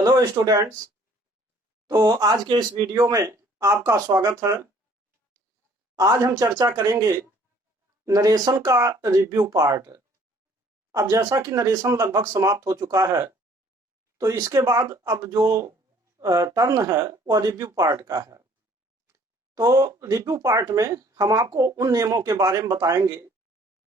Hello students. तो आज के इस वीडियो में आपका स्वागत है। आज हम चर्चा करेंगे नरेशन का रिव्यू पार्ट। अब जैसा कि नरेशन लगभग समाप्त हो चुका है, तो इसके बाद अब जो टर्न है वह रिव्यू पार्ट का है। तो रिव्यू पार्ट में हम आपको उन नियमों के बारे में बताएंगे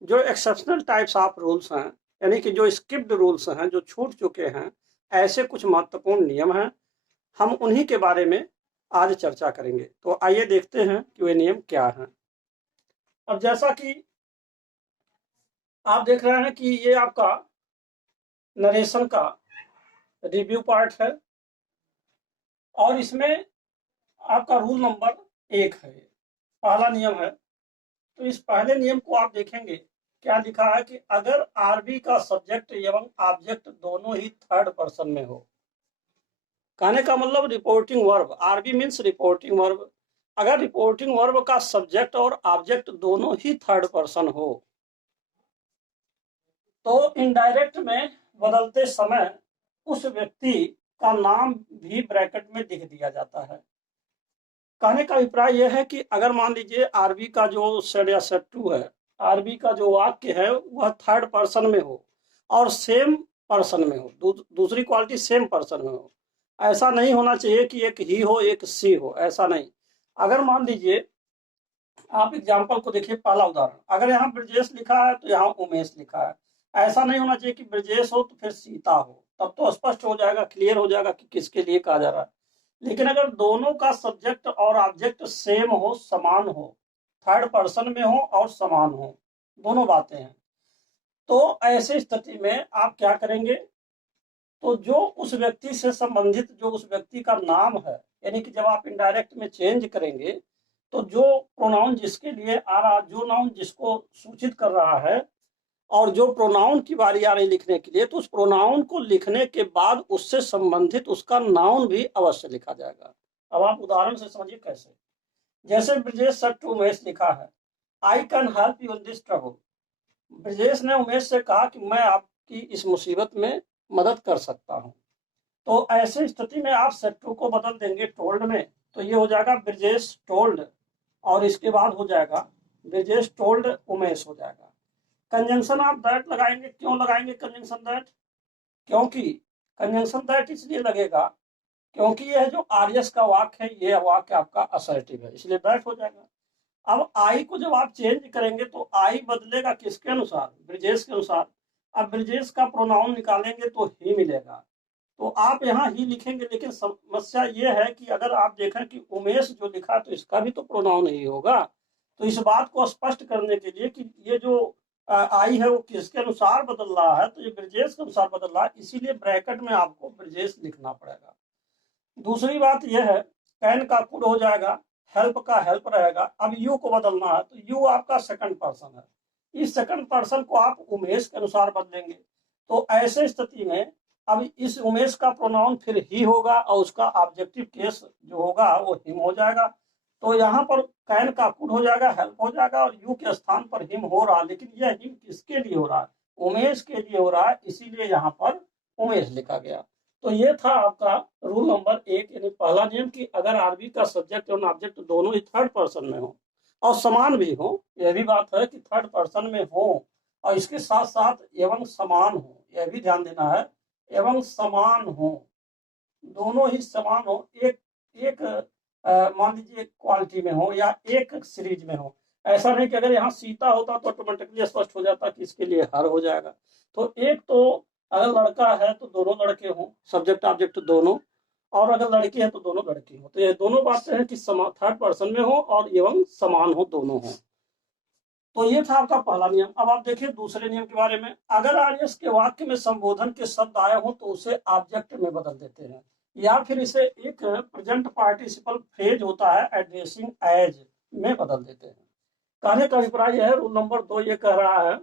जो एक्सेप्शनल टाइप्स ऑफ रूल्स हैं, यानी कि जो स्किप्ड रूल्स हैं, जो छूट चुके हैं, ऐसे कुछ महत्वपूर्ण नियम हैं। हम उन्हीं के बारे में आज चर्चा करेंगे। तो आइए देखते हैं कि वे नियम क्या हैं। अब जैसा कि आप देख रहे हैं कि ये आपका नरेशन का रिव्यू पार्ट है और इसमें आपका रूल नंबर 1 है, पहला नियम है। तो इस पहले नियम को आप देखेंगे, क्या लिखा है कि अगर आरबी का सब्जेक्ट एवं ऑब्जेक्ट दोनों ही थर्ड पर्सन में हो। कहने का मतलब reporting verb, RB means reporting verb. अगर रिपोर्टिंग वर्ब का सब्जेक्ट और ऑब्जेक्ट दोनों ही थर्ड पर्सन हो तो इनडायरेक्ट में बदलते समय उस व्यक्ति का नाम भी ब्रैकेट में लिख दिया जाता है। कहने का अभिप्राय यह है कि अगर मान लीजिए आरबी का जो सेड या सेट टू है, आरबी का जो वाक्य है वह थर्ड पर्सन में हो और सेम पर्सन में हो, दूसरी क्वालिटी सेम पर्सन में हो। ऐसा नहीं होना चाहिए कि एक ही हो एक सी हो, ऐसा नहीं। अगर मान लीजिए आप एग्जाम्पल को देखिए, पहला उदाहरण, अगर यहाँ ब्रजेश लिखा है तो यहाँ उमेश लिखा है। ऐसा नहीं होना चाहिए कि ब्रजेश हो तो फिर सीता हो, तब तो स्पष्ट हो जाएगा, क्लियर हो जाएगा कि किसके लिए कहा जा रहा है। लेकिन अगर दोनों का सब्जेक्ट और ऑब्जेक्ट सेम हो, समान हो, थर्ड पर्सन में हो और समान हो, दोनों बातें हैं, तो ऐसी स्थिति में आप क्या करेंगे, तो जो उस व्यक्ति से संबंधित जो उस व्यक्ति का नाम है, यानी कि जब आप इनडायरेक्ट में चेंज करेंगे तो जो प्रोनाउन जिसके लिए आ रहा, जो नाउन जिसको सूचित कर रहा है और जो प्रोनाउन की बारी आ रही लिखने के लिए, तो उस प्रोनाउन को लिखने के बाद उससे संबंधित उसका नाउन भी अवश्य लिखा जाएगा। अब आप उदाहरण से समझिए कैसे। जैसे ब्रजेश सर टू उमेश लिखा है, I can help you in this trouble. Brajesh ने उमेश से कहा कि मैं आपकी इस मुसीबत में मदद कर सकता हूँ। तो ऐसी स्थिति में आप सेट टू को बदल देंगे टोल्ड में, तो ये हो जाएगा ब्रजेश टोल्ड, और इसके बाद हो जाएगा ब्रजेश टोल्ड उमेश हो जाएगा। कंजंक्शन आप दैट लगाएंगे, क्यों लगाएंगे कंजंक्शन दैट? क्योंकि कंजंक्शन दैट इसलिए लगेगा क्योंकि यह जो आर्यस का वाक्य है, ये वाक्य आपका असर्टिव है, इसलिए दैट हो जाएगा। अब आई को जब आप चेंज करेंगे तो आई बदलेगा किसके अनुसार? ब्रजेश के अनुसार। अब ब्रजेश का प्रोनाउन निकालेंगे तो ही मिलेगा, तो आप यहाँ ही लिखेंगे। लेकिन समस्या ये है कि अगर आप देखें कि उमेश जो लिखा तो इसका भी तो प्रोनाउन ही होगा। तो इस बात को स्पष्ट करने के लिए कि ये जो आई है वो किसके अनुसार बदल रहा है, तो ये ब्रजेश के अनुसार बदल रहा है, इसीलिए ब्रैकेट में आपको ब्रजेश लिखना पड़ेगा। दूसरी बात यह है, कैन का कुड हो जाएगा, हेल्प का हेल्प रहेगा। अब यू को बदलना है तो यू आपका सेकंड पर्सन है, इस सेकंड पर्सन को आप उमेश के अनुसार बदलेंगे। तो ऐसे स्थिति में अब इस उमेश का प्रोनाउन फिर ही होगा और उसका ऑब्जेक्टिव केस जो होगा वो हिम हो जाएगा। तो यहाँ पर कैन का कुड हो जाएगा, हेल्प हो जाएगा और यू के स्थान पर हिम हो रहा, लेकिन यह हिम किसके लिए हो रहा है? उमेश के लिए हो रहा है, इसीलिए यहाँ पर उमेश लिखा गया। तो ये था आपका रूल नंबर 1, यानी पहला नियम कि अगर आरबी का सब्जेक्ट और ऑब्जेक्ट दोनों ही थर्ड पर्सन में हो और समान भी हो, यह भी बात है कि थर्ड पर्सन में हो और इसके साथ साथ एवं समान हो, यह भी ध्यान देना है, एवं समान हो, दोनों ही समान हो, एक एक मान लीजिए क्वालिटी में हो या एक सीरीज में हो। ऐसा नहीं कि अगर यहाँ सीता होता तो ऑटोमेटिकली स्पष्ट हो जाता कि इसके लिए हर हो जाएगा। तो एक तो अगर लड़का है तो दोनों लड़के हों, सब्जेक्ट ऑब्जेक्ट दोनों, और अगर लड़की है तो दोनों लड़की हो। तो ये दोनों बातें हैं कि थर्ड पर्सन में हो और एवं समान हो, दोनों हो। तो ये था आपका पहला नियम। अब आप देखिए दूसरे नियम के बारे में। अगर आर्यस के वाक्य में संबोधन के शब्द आए हो तो उसे ऑब्जेक्ट में बदल देते हैं, या फिर इसे एक प्रेजेंट पार्टिसिपल फ्रेज होता है एड्रेसिंग एज में बदल देते हैं। कहने का अभिप्राय यह है, रूल नंबर 2 ये कह रहा है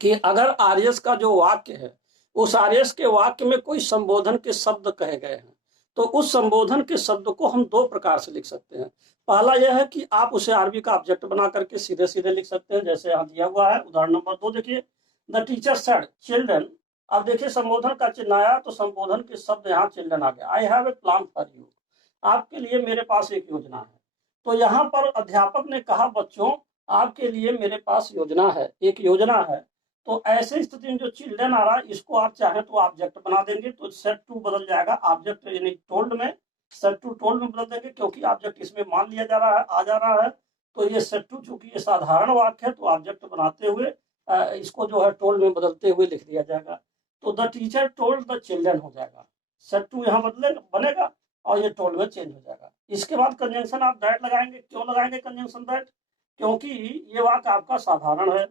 कि अगर आर्यस का जो वाक्य है, उस आर्यस के वाक्य में कोई संबोधन के शब्द कहे गए हैं, तो उस संबोधन के शब्द को हम दो प्रकार से लिख सकते हैं। पहला यह है कि आप उसे आरबी का ऑब्जेक्ट बना करके सीधे सीधे लिख सकते हैं, जैसे यहाँ दिया हुआ है उदाहरण नंबर 2 देखिए। द टीचर सेड चिल्ड्रन अब देखिए संबोधन का चिन्ह आया तो संबोधन के शब्द यहाँ चिल्ड्रन आ गया। I have a plan for you, आपके लिए मेरे पास एक योजना है। तो यहाँ पर अध्यापक ने कहा बच्चों आपके लिए मेरे पास योजना है, एक योजना है। तो ऐसे स्थिति में जो चिल्ड्रन आ रहा है इसको आप चाहें तो ऑब्जेक्ट बना देंगे, तो सेट टू बदल जाएगा ऑब्जेक्ट, यानी टोल्ड में सेट टू टोल्ड में बदल देंगे, क्योंकि ऑब्जेक्ट इसमें मान लिया जा रहा है, आ जा रहा है। तो ये सेट टू चूंकि ये साधारण वाक्य है तो ऑब्जेक्ट बनाते हुए इसको जो है टोल्ड में बदलते हुए लिख दिया जाएगा। तो the teacher told the children हो जाएगा, सेट टू यहाँ बदले बनेगा और ये टोल्ड में चेंज हो जाएगा। इसके बाद कंजंक्शन आप दैट लगाएंगे। क्यों लगाएंगे कंजंक्शन दैट? क्योंकि ये वाक्य आपका साधारण है,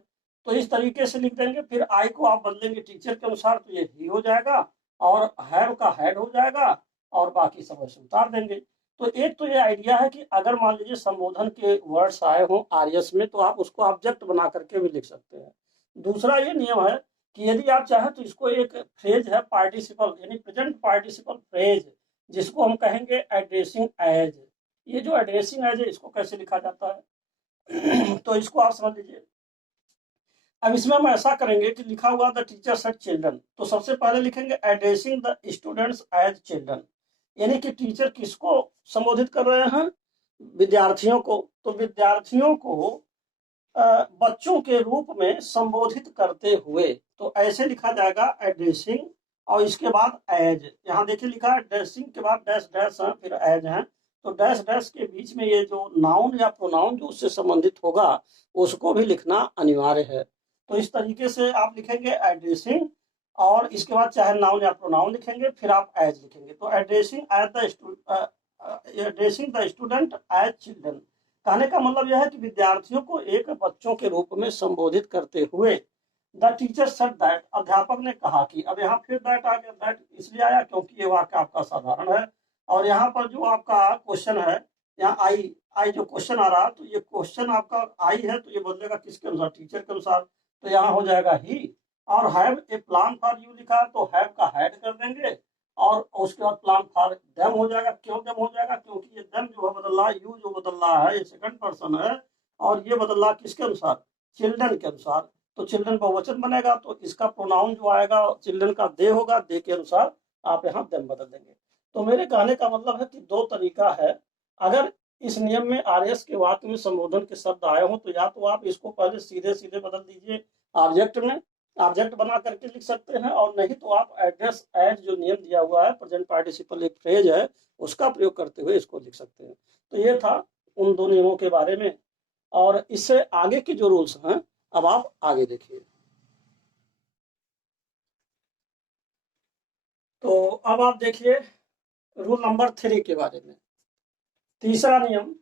तो इस तरीके से लिख देंगे। फिर आई को आप बदलेंगे टीचर के अनुसार तो ये ही हो जाएगा, और हैव का हैड हो जाएगा, और बाकी सब ऐसे उतार देंगे। तो एक तो ये आइडिया है कि अगर मान लीजिए संबोधन के वर्ड्स आए हों आरएस में तो आप उसको ऑब्जेक्ट बना करके भी लिख सकते हैं। दूसरा ये नियम है कि यदि आप चाहें तो इसको एक फ्रेज है पार्टिसिपल यानी प्रेजेंट पार्टिसिपल फ्रेज, जिसको हम कहेंगे एड्रेसिंग एज। ये जो एड्रेसिंग एज है इसको कैसे लिखा जाता है तो इसको आप समझ लीजिए। अब इसमें हम ऐसा करेंगे कि लिखा हुआ द टीचर सेड चिल्ड्रन, तो सबसे पहले लिखेंगे addressing the students as children, यानी कि टीचर किसको संबोधित कर रहे हैं? विद्यार्थियों को। तो विद्यार्थियों को बच्चों के रूप में संबोधित करते हुए, तो ऐसे लिखा जाएगा एड्रेसिंग, और इसके बाद एज। यहाँ देखिए लिखा है एड्रेसिंग के बाद डैश डैश है फिर एज है, तो डैश डैश के बीच में ये जो नाउन या प्रोनाउन जो उससे संबंधित होगा उसको भी लिखना अनिवार्य है। तो इस तरीके से आप लिखेंगे एड्रेसिंग, और इसके बाद चाहे नाउन या प्रोनाउन लिखेंगे, फिर आप एज लिखेंगे। तो addressing the student as children, कहने का मतलब यह है कि विद्यार्थियों को एक बच्चों के रूप में संबोधित करते हुए द टीचर सेड दैट, अध्यापक ने कहा कि। अब यहाँ फिर दैट आ गया, दैट इसलिए आया क्योंकि ये वाक्य आपका साधारण है। और यहाँ पर जो आपका क्वेश्चन है, यहाँ आई आई जो क्वेश्चन आ रहा है, तो ये क्वेश्चन आपका आई है तो ये बदलेगा किसके अनुसार? टीचर के अनुसार। तो यहाँ हो जाएगा ही। और have a plan for you लिखा है तो हैव का हैड कर देंगे, और उसके बाद प्लान फॉर देम हो जाएगा। क्यों देम हो जाएगा? क्योंकि ये देम जो है बदल रहा है, यू जो बदल रहा है ये सेकंड पर्सन है, और ये बदल रहा है किसके अनुसार? चिल्ड्रन के अनुसार। तो चिल्ड्रन बहुवचन बनेगा तो इसका प्रोनाउन जो आएगा चिल्ड्रन का दे होगा, दे के अनुसार आप यहाँ देम बदल देंगे। तो मेरे कहने का मतलब है कि दो तरीका है। अगर इस नियम में आरएस के वाक्य में संबोधन के शब्द आए हो तो या तो आप इसको पहले सीधे सीधे बदल दीजिए ऑब्जेक्ट में, ऑब्जेक्ट बना करके लिख सकते हैं, और नहीं तो आप एड्रेस एज जो नियम दिया हुआ है प्रेजेंट पार्टिसिपल एक फ्रेज है उसका प्रयोग करते हुए इसको लिख सकते हैं। तो ये था उन दो नियमों के बारे में, और इससे आगे के जो रूल्स हैं अब आप आगे देखिए। तो अब आप देखिए रूल नंबर 3 के बारे में। तीसरा नियम,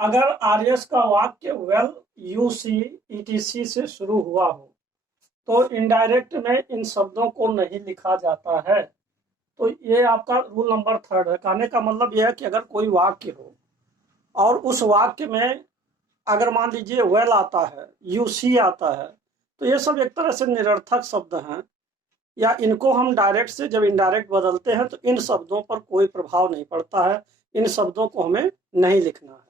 अगर आरएस का वाक्य वेल यू सी ईटीसी से शुरू हुआ हो तो इनडायरेक्ट में इन शब्दों को नहीं लिखा जाता है। तो ये आपका रूल नंबर 3 है। कहने का मतलब यह है कि अगर कोई वाक्य हो और उस वाक्य में अगर मान लीजिए वेल आता है, यू सी आता है, तो ये सब एक तरह से निरर्थक शब्द हैं, या इनको हम डायरेक्ट से जब इनडायरेक्ट बदलते हैं तो इन शब्दों पर कोई प्रभाव नहीं पड़ता है, इन शब्दों को हमें नहीं लिखना है।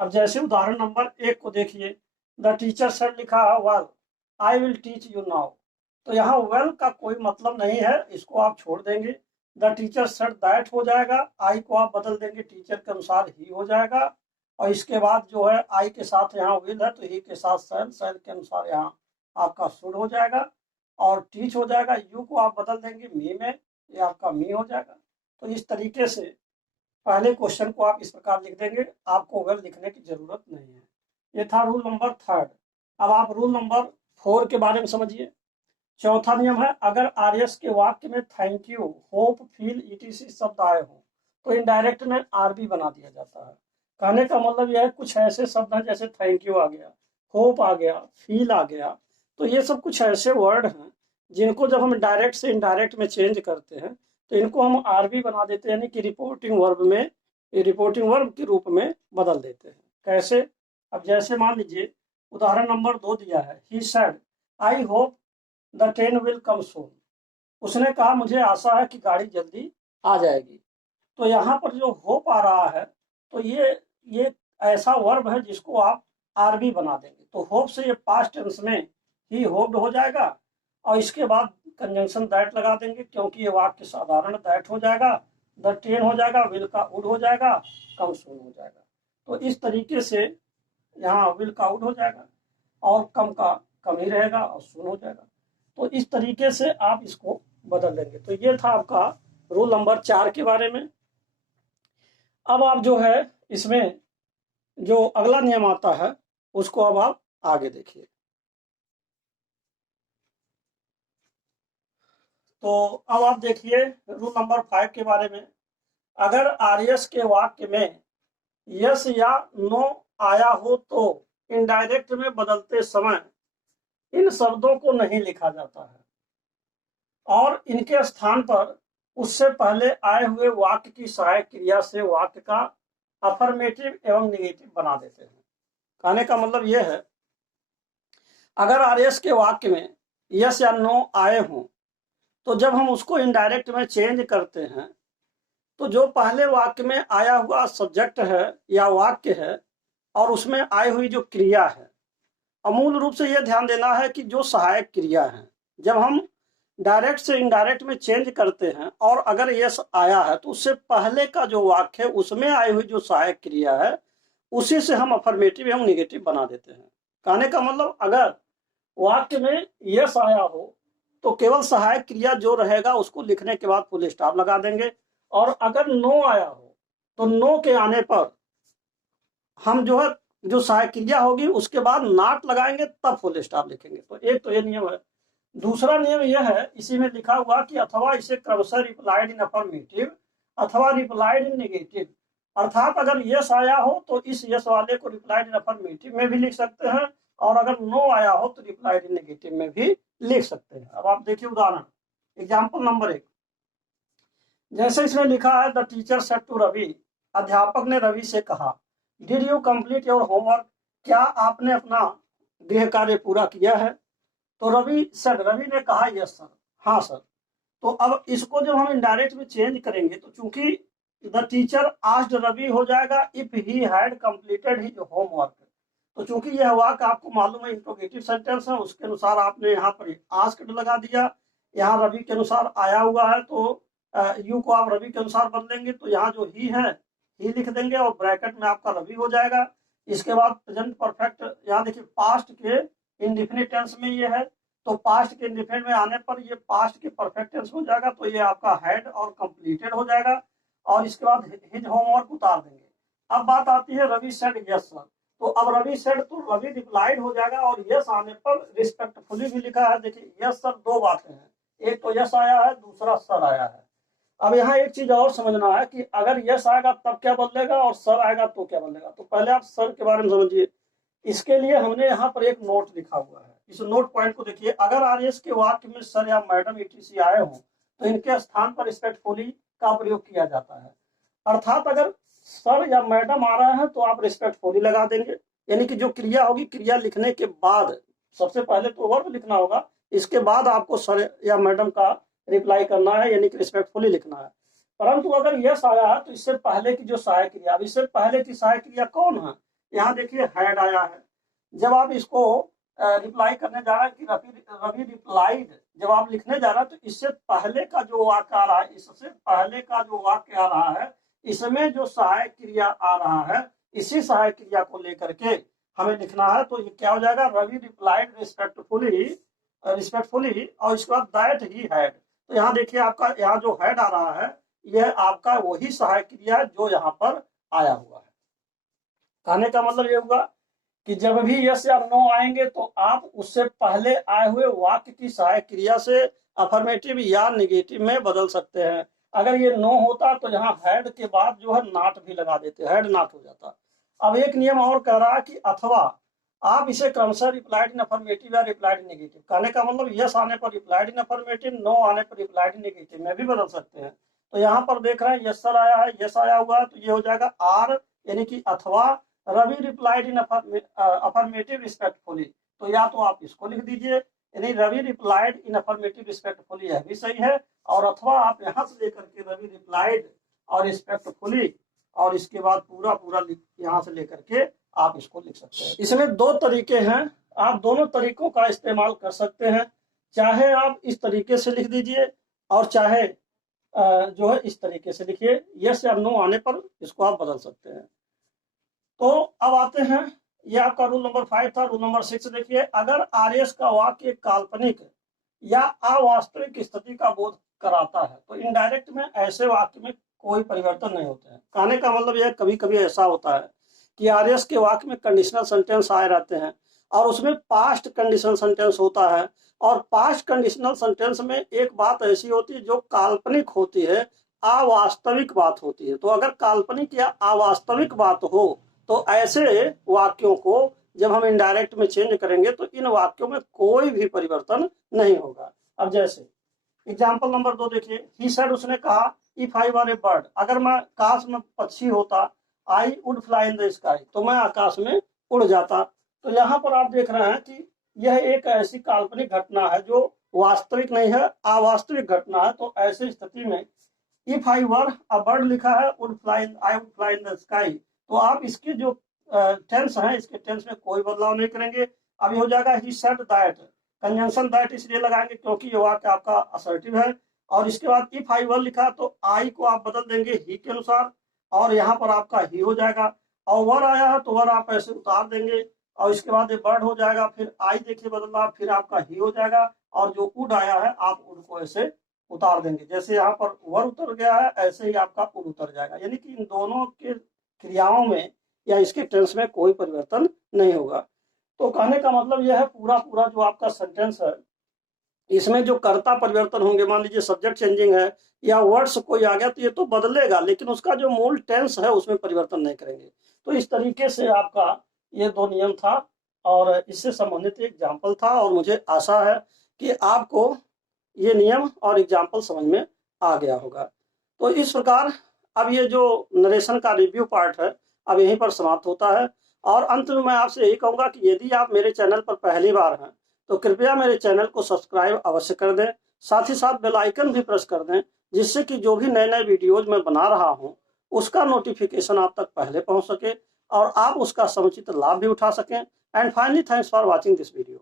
अब जैसे उदाहरण नंबर 1 को देखिए, द टीचर सेड लिखा है well I will teach you now, तो यहाँ वेल का कोई मतलब नहीं है, इसको आप छोड़ देंगे। द टीचर सेड दैट हो जाएगा, आई को आप बदल देंगे टीचर के अनुसार ही हो जाएगा, और इसके बाद जो है आई के साथ यहाँ विल है तो ही के साथ शैल, शैल के अनुसार यहाँ आपका शुड हो जाएगा, और टीच हो जाएगा। यू को आप बदल देंगे मी में, ये आपका मी हो जाएगा। तो इस तरीके से पहले क्वेश्चन को आप इस प्रकार लिख देंगे, आपको वेल लिखने की जरूरत नहीं है। ये था रूल नंबर 3। अब आप रूल नंबर 4 के बारे में समझिए। चौथा नियम है, अगर आरएस के वाक्य में thank you, hope, feel, etc शब्द आए हों तो इनडायरेक्ट में आरबी बना दिया जाता है। कहने का मतलब यह है कुछ ऐसे शब्द हैं जैसे थैंक यू आ गया, होप आ गया, फील आ गया, तो ये सब कुछ ऐसे वर्ड हैं जिनको जब हम डायरेक्ट से इनडायरेक्ट में चेंज करते हैं तो इनको हम आरबी बना देते हैं, यानी कि रिपोर्टिंग वर्ब में, रिपोर्टिंग वर्ब के रूप में बदल देते हैं। कैसे? अब जैसे मान लीजिए उदाहरण नंबर 2 दिया है, he said I hope the train will come soon, उसने कहा मुझे आशा है कि गाड़ी जल्दी आ जाएगी। तो यहाँ पर जो होप आ रहा है तो ये ऐसा वर्ब है जिसको आप आरबी बना देंगे। तो होप से ये पास्ट टेंस में ही होप्ड हो जाएगा, और इसके बाद कंजंक्शन दैट लगा देंगे, क्योंकि ये वाक्य साधारण दैट हो जाएगा, द ट्रेन हो जाएगा, विल का वुड हो जाएगा, कम सून हो जाएगा। तो इस तरीके से यहाँ विल का वुड हो जाएगा और कम का कम ही रहेगा और सून हो जाएगा। तो इस तरीके से आप इसको बदल देंगे। तो ये था आपका रूल नंबर 4 के बारे में। अब आप जो है इसमें जो अगला नियम आता है उसको अब आप आगे देखिए। तो अब आप देखिए रूल नंबर 5 के बारे में। अगर आरएस के वाक्य में यस या नो आया हो तो इनडायरेक्ट में बदलते समय इन शब्दों को नहीं लिखा जाता है और इनके स्थान पर उससे पहले आए हुए वाक्य की सहायक क्रिया से वाक्य का अफर्मेटिव एवं निगेटिव बना देते हैं। कहने का मतलब यह है, अगर आरएस के वाक्य में यस या नो आए हों तो जब हम उसको इनडायरेक्ट में चेंज करते हैं तो जो पहले वाक्य में आया हुआ सब्जेक्ट है या वाक्य है और उसमें आई हुई जो क्रिया है, मूल रूप से यह ध्यान देना है कि जो सहायक क्रिया है, जब हम डायरेक्ट से इनडायरेक्ट में चेंज करते हैं और अगर यस आया है तो उससे पहले का जो वाक्य है उसमें आई हुई जो सहायक क्रिया है उसी से हम अफर्मेटिव एवं निगेटिव बना देते हैं। कहने का मतलब अगर वाक्य में यस आया हो तो केवल सहायक क्रिया जो रहेगा उसको लिखने के बाद फुल स्टॉप लगा देंगे, और अगर नो आया हो तो नो के आने पर हम जो है जो सहायक क्रिया होगी उसके बाद नॉट लगाएंगे तब फुल स्टॉप लिखेंगे। तो एक तो ये नियम है। दूसरा नियम यह है, इसी में लिखा हुआ कि अथवा इसे क्रमशः रिप्लाइड इन अफर्मेटिव अथवा रिप्लाइड इन नेगेटिव, अर्थात अगर यस आया हो तो इस यस वाले को रिप्लाइड इन अफर्मेटिव में भी लिख सकते हैं और अगर नो आया हो तो रिप्लाइड इन नेगेटिव में भी लिख सकते हैं। अब आप देखिए उदाहरण, एग्जाम्पल नंबर 1। जैसे इसमें लिखा है, the teacher said to Ravi, अध्यापक ने रवि से कहा, did you complete your homework, क्या आपने अपना गृह कार्य पूरा किया है? तो रवि सेड, रवि ने कहा यस सर, हाँ सर। तो अब इसको जब हम इनडायरेक्ट में चेंज करेंगे तो चूंकि द टीचर आस्क्ड रवि हो जाएगा if he had completed his homework. तो चूंकि यह वाक्य आपको मालूम है इंट्रोगेटिव सेंटेंस है, उसके अनुसार आपने यहाँ पर आस्क्ड लगा दिया, यहाँ रवि के अनुसार आया हुआ है तो यू को आप रवि के अनुसार बदलेंगे, तो यहाँ जो ही है ही लिख देंगे और ब्रैकेट में आपका रवि हो जाएगा। इसके बाद प्रेजेंट परफेक्ट, यहाँ देखिए पास्ट के इंडिफिनिट टेंस में ये है, तो पास्ट के इंडिफिनिट में आने पर ये पास्ट के परफेक्ट टेंस हो जाएगा, तो ये आपका हैड और कंप्लीटेड हो जाएगा और इसके बाद हिज होमवर्क उतार देंगे। अब बात आती है रवि सेड यस सर, तो अब रवि सेड तो रवि रिप्लाइड हो जाएगा और यस आने पर रिस्पेक्टफुली भी लिखा है। देखिए यस सर दो बातें हैं, एक तो यस आया है, दूसरा सर आया है। अब यहाँ एक चीज और समझना है कि अगर यस आएगा तब क्या बदलेगा और सर आएगा तो क्या बदलेगा। तो पहले आप सर के बारे में समझिए। इसके लिए हमने यहाँ पर एक नोट लिखा हुआ है, इस नोट पॉइंट को देखिए। अगर आरएस के वाक्य में सर या मैडम ईटीसी आए हों तो इनके स्थान पर रिस्पेक्टफुली का प्रयोग किया जाता है, अर्थात अगर सर या मैडम आ रहा है तो आप रिस्पेक्टफुली लगा देंगे, यानी कि जो क्रिया होगी, क्रिया लिखने के बाद सबसे पहले तो वर्ब लिखना होगा, इसके बाद आपको सर या मैडम का रिप्लाई करना है, यानी कि रिस्पेक्टफुली लिखना है। परंतु अगर यस आया है तो इससे पहले की जो सहायक क्रिया, इससे पहले की सहायक क्रिया कौन है? यहाँ देखिए हैड आया है। जब आप इसको रिप्लाई करने जा रहे हैं कि रवि रिप्लाइड, जब आप लिखने जा रहे हैं तो इससे पहले का जो वाक्य आ रहा है, इससे पहले का जो वाक्य आ रहा है, इसमें जो सहायक क्रिया आ रहा है, इसी सहायक क्रिया को लेकर के हमें लिखना है। तो ये क्या हो जाएगा, रवि रिप्लाइड रिस्पेक्टफुली और इसके बाद दैट ही हैड। तो यहाँ देखिए आपका यहाँ जो हैड आ रहा है यह आपका वही सहायक क्रिया है जो यहाँ पर आया हुआ है। कहने का मतलब ये होगा कि जब भी यस या नो आएंगे तो आप उससे पहले आए हुए वाक्य की सहायक क्रिया से अफर्मेटिव या निगेटिव में बदल सकते हैं। अगर ये नो होता तो यहाँ हैड के बाद जो है नॉट भी लगा देते, हैड नॉट हो जाता। अब एक नियम और कह रहा है कि अथवा आप इसे क्रमशः रिप्लाइड इन अफर्मेटिव या रिप्लाइड इन नेगेटिव, कहने का मतलब यस आने पर रिप्लाइड इन अफर्मेटिव, नो आने पर रिप्लाइड इन नेगेटिव में भी बदल सकते हैं। तो यहाँ पर देख रहे हैं यस सर आया है, यस आया हुआ है, तो ये हो जाएगा आर, यानी कि अथवा Ravi replied in affirmative respectfully. तो या तो आप इसको लिख दीजिए, यानी Ravi replied in affirmative respectfully, यह भी सही है, और अथवा आप यहाँ से लेकर के रवि रिप्लाइड और रिस्पेक्टफुली और इसके बाद पूरा यहाँ से लेकर के आप इसको लिख सकते हैं। इसमें दो तरीके हैं, आप दोनों तरीकों का इस्तेमाल कर सकते हैं। चाहे आप इस तरीके से लिख दीजिए और चाहे जो है इस तरीके से लिखिए, यस या नो आने पर इसको आप बदल सकते हैं। तो अब आते हैं, ये आपका रूल नंबर 5 था। रूल नंबर 6 देखिए, अगर आरएस का वाक्य काल्पनिक या अवास्तविक स्थिति का बोध कराता है तो इनडायरेक्ट में ऐसे वाक्य में कोई परिवर्तन नहीं होते हैं। कहने का मतलब यह कभी कभी ऐसा होता है कि आरएस के वाक्य में कंडीशनल सेंटेंस आए रहते हैं और उसमें पास्ट कंडीशनल सेंटेंस होता है, और पास्ट कंडीशनल सेंटेंस में एक बात ऐसी होती है जो काल्पनिक होती है, अवास्तविक बात होती है। तो अगर काल्पनिक या अवास्तविक बात हो तो ऐसे वाक्यों को जब हम इनडायरेक्ट में चेंज करेंगे तो इन वाक्यों में कोई भी परिवर्तन नहीं होगा। अब जैसे एग्जाम्पल नंबर 2 देखिए, ही सेड, उसने कहा, if I were A bird, अगर मैं काश में पक्षी होता, I would fly in the sky, तो मैं आकाश में उड़ जाता। तो यहाँ पर आप देख रहे हैं कि यह एक ऐसी काल्पनिक घटना है जो वास्तविक नहीं है, अवास्तविक घटना है। तो ऐसी स्थिति में if I were a bird लिखा है, would fly, I would fly in the sky, तो आप इसके जो टेंस है, इसके टेंस में कोई बदलाव नहीं करेंगे। अब हो जाएगा he said that, conjunction that इसलिए लगाएंगे क्योंकि ये वाक्य आपका असर्टिव है। और इसके बाद इफ आई वर लिखा तो आई को आप बदल देंगे ही के अनुसार, और यहाँ पर आपका ही हो जाएगा। और वर आया है तो वर आप ऐसे उतार देंगे, और इसके बाद ये बर्ड हो जाएगा, फिर आई देखिए बदला, फिर आपका ही हो जाएगा, और जो उड आया है आप उड को ऐसे उतार देंगे। जैसे यहाँ पर वर उतर गया है ऐसे ही आपका उड उतर जाएगा, यानी कि इन दोनों के क्रियाओं में या इसके टेंस में कोई परिवर्तन नहीं होगा। तो कहने का मतलब यह है, पूरा पूरा जो आपका सेंटेंस है इसमें जो कर्ता परिवर्तन होंगे, मान लीजिए सब्जेक्ट चेंजिंग है या वर्ड्स कोई आ गया तो ये तो बदलेगा, लेकिन उसका जो मूल टेंस है उसमें परिवर्तन नहीं करेंगे। तो इस तरीके से आपका ये 2 नियम था और इससे संबंधित एक एग्जाम्पल था, और मुझे आशा है कि आपको ये नियम और एग्जाम्पल समझ में आ गया होगा। तो इस प्रकार अब ये जो नरेशन का रिव्यू पार्ट है अब यहीं पर समाप्त होता है। और अंत में मैं आपसे यही कहूंगा कि यदि आप मेरे चैनल पर पहली बार हैं तो कृपया मेरे चैनल को सब्सक्राइब अवश्य कर दें, साथ ही साथ बेल आइकन भी प्रेस कर दें, जिससे कि जो भी नए नए वीडियोज मैं बना रहा हूं उसका नोटिफिकेशन आप तक पहले पहुंच सके और आप उसका समुचित लाभ भी उठा सकें। And finally, thanks for watching this video.